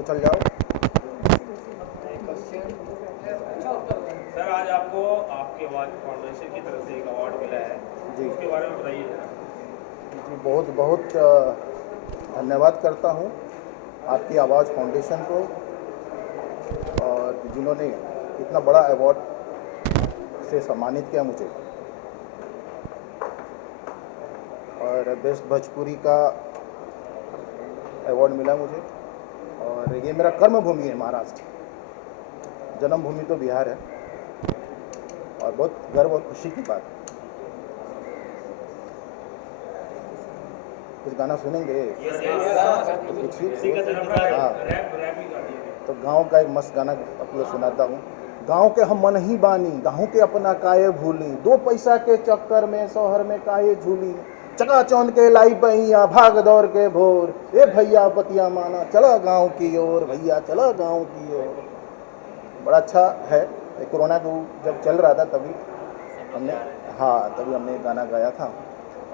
पूछल जाओ। सर आज आपको आपके आवाज़ फाउंडेशन की तरफ से एक अवार्ड मिला है जी उसके बारे में बताइए जरा। जी, बहुत बहुत धन्यवाद करता हूँ आपकी आवाज़ फाउंडेशन को, और जिन्होंने इतना बड़ा अवार्ड से सम्मानित किया मुझे। और बेस्ट भोजपुरी का अवार्ड मिला मुझे, और ये मेरा कर्म भूमि है महाराष्ट्र, जन्मभूमि तो बिहार है, और बहुत गर्व और खुशी की बात है। कुछ गाना सुनेंगे? हाँ, तो गांव का एक मस्त गाना आपको सुनाता हूँ। गांव के हम मन ही बानी, गांव के अपना काये भूली, दो पैसा के चक्कर में शहर में काये झूली, चकाचौंध के लाई बहिया भाग दौड़ के भोर, ए भैया बतिया माना चला गांव की ओर, भैया चला गांव की ओर। बड़ा अच्छा है। कोरोना को जब चल रहा था तभी हमने गाना गाया था।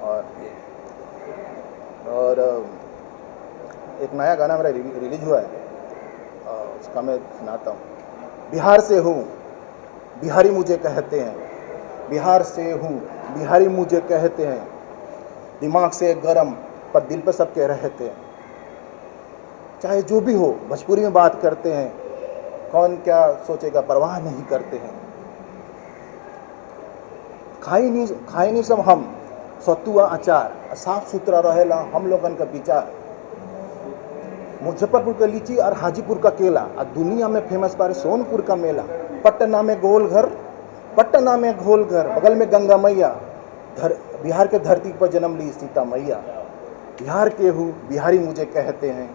और एक नया गाना मेरा रिलीज हुआ है, उसका मैं सुनाता हूँ। बिहार से हूँ, बिहारी मुझे कहते हैं, बिहार से हूँ, बिहारी मुझे कहते हैं, दिमाग से गरम पर दिल पर सबके रहते हैं। चाहे जो भी हो भोजपुरी में बात करते हैं, कौन क्या सोचेगा परवाह नहीं करते हैं। खाई नहीं सब हम सतुआ अचार, साफ सुथरा रहेला हम लोगन का विचार। मुजफ्फरपुर का लीची और हाजीपुर का केला, और दुनिया में फेमस बारे सोनपुर का मेला। पटना में गोलघर, पटना में गोलघर, बगल में गंगा मैया, बिहार के धरती पर जन्म ली सीता मैया। बिहार के हूँ, बिहारी मुझे कहते हैं।